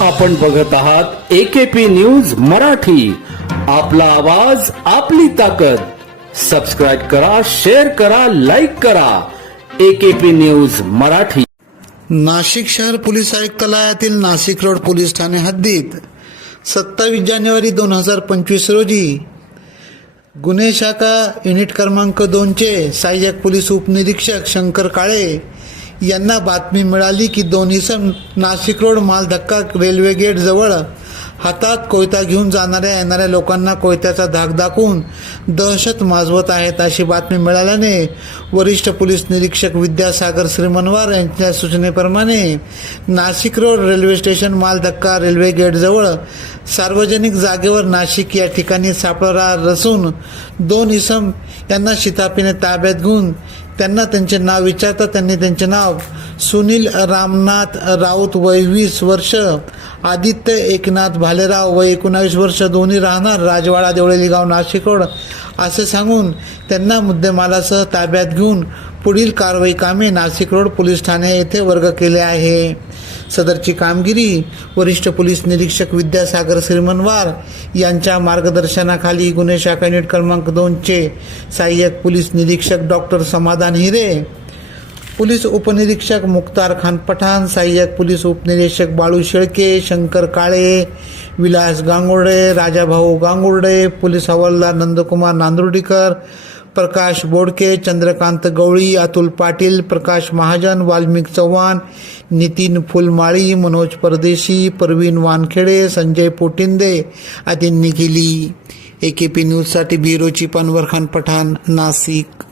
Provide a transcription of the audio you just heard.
आपण बघत आहात एकेपी न्यूज मराठी. आपला आवाज आपली ताकद. सबस्क्राईब करा शेअर करा लाईक करा. AKP news Marathi. नाशिक शहर पोलीस आयुक्तालयातील नाशिक रोड पोलीस ठाणे हद्दीत सत्तावीस जानेवारी दोन हजार पंचवीस रोजी गुन्हे शाखा युनिट क्रमांक दोनचे सहाय्यक पोलीस उपनिरीक्षक शंकर काळे यांना बातमी मिळाली की दोन इसम नाशिक रोड मालधक्का रेल्वे गेट जवळ हातात कोयता घेऊन जाणाऱ्या येणाऱ्या लोकांना कोयत्याचा धाक दाखवून दहशत माजवत आहेत अशी बातमी मिळाल्याने वरिष्ठ पोलीस निरीक्षक विद्यासागर श्रीमनवार यांच्या सूचनेप्रमाणे नाशिक रोड रेल्वे स्टेशन मालधक्का रेल्वे गेटजवळ सार्वजनिक जागेवर नाशिक या ठिकाणी सापळा रचून दोन इसम यांना शितापीने ताब्यात घेऊन त्यांना त्यांचे नाव विचारता त्यांनी त्यांचे नाव. सुनील रामनाथ राऊत वय वीस वर्ष आदित्य एकनाथ भालेराव वय एकोणावीस वर्ष दोन्ही राहणार राजवाडा देवळेली गाव नाशिक रोड असे सांगून त्यांना मुद्देमालासह ताब्यात घेऊन पुढील कारवाई कामे नाशिक रोड पोलीस ठाणे येथे वर्ग केले आहे. सदरची कामगिरी वरिष्ठ पोलीस निरीक्षक विद्यासागर श्रीमनवार यांच्या मार्गदर्शनाखाली गुन्हे शाखा युनिट क्रमांक दोनचे सहाय्यक पोलीस निरीक्षक डॉक्टर समाधान हिरे पोलीस उपनिरीक्षक मुख्तार खान पठाण सहाय्यक पोलीस उपनिरीक्षक बाळू शेळके शंकर काळे विलास गांगुर्डे राजाभाऊ गांगुर्डे पोलीस हवालदार नंदकुमार नांदुर्डीकर प्रकाश बोडके चंद्रकांत गवळी अतुल पाटील प्रकाश महाजन वाल्मिक चव्हाण नितीन फुलमाळी मनोज परदेशी परवीन वानखेडे संजय पोटिंदे आदींनी केली. ए के पी न्यूजसाठी ब्युरोची पनवरखान पठाण नाशिक.